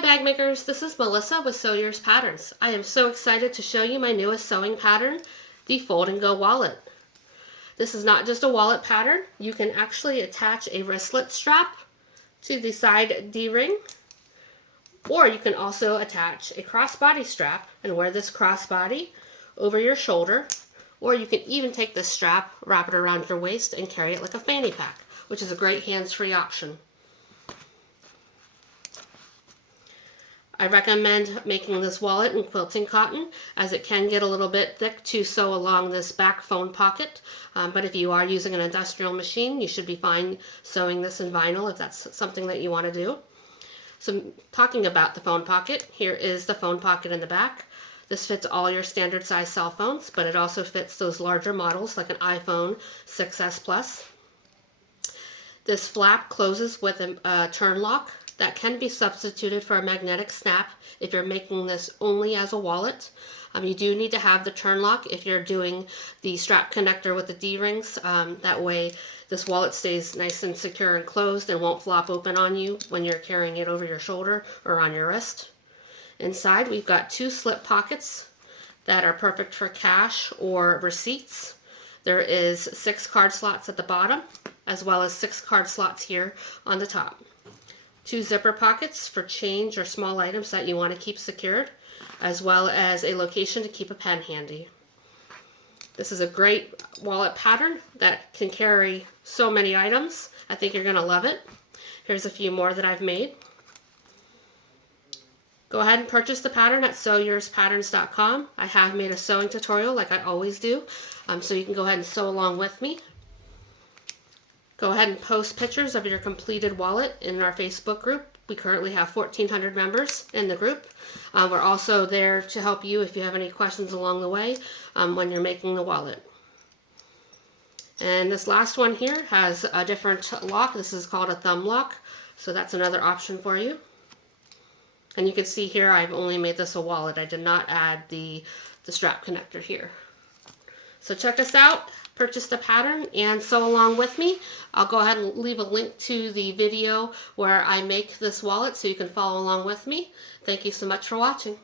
Hi bag makers, this is Melissa with Sew Yours Patterns. I am so excited to show you my newest sewing pattern, the Fold and Go wallet. This is not just a wallet pattern. You can actually attach a wristlet strap to the side D-ring, or you can also attach a crossbody strap and wear this crossbody over your shoulder, or you can even take this strap, wrap it around your waist, and carry it like a fanny pack, which is a great hands-free option. I recommend making this wallet in quilting cotton, as it can get a little bit thick to sew along this back phone pocket. But if you are using an industrial machine, you should be fine sewing this in vinyl if that's something that you want to do. So talking about the phone pocket, here is the phone pocket in the back. This fits all your standard size cell phones, but it also fits those larger models like an iPhone 6S Plus. This flap closes with a turn lock that can be substituted for a magnetic snap if you're making this only as a wallet. You do need to have the turn lock if you're doing the strap connector with the D-rings. That way this wallet stays nice and secure and closed and won't flop open on you when you're carrying it over your shoulder or on your wrist. Inside we've got two slip pockets that are perfect for cash or receipts. There is 6 card slots at the bottom, as well as 6 card slots here on the top. 2 zipper pockets for change or small items that you want to keep secured, as well as a location to keep a pen handy. This is a great wallet pattern that can carry so many items. I think you're going to love it. Here's a few more that I've made. Go ahead and purchase the pattern at sewyoursPatterns.com. I have made a sewing tutorial like I always do, so you can go ahead and sew along with me. Go ahead and post pictures of your completed wallet in our Facebook group. We currently have 1,400 members in the group. We're also there to help you if you have any questions along the way when you're making the wallet. And this last one here has a different lock. This is called a thumb lock, so that's another option for you. And you can see here I've only made this a wallet. I did not add the strap connector here. So check us out. Purchase the pattern and sew along with me. I'll go ahead and leave a link to the video where I make this wallet so you can follow along with me. Thank you so much for watching.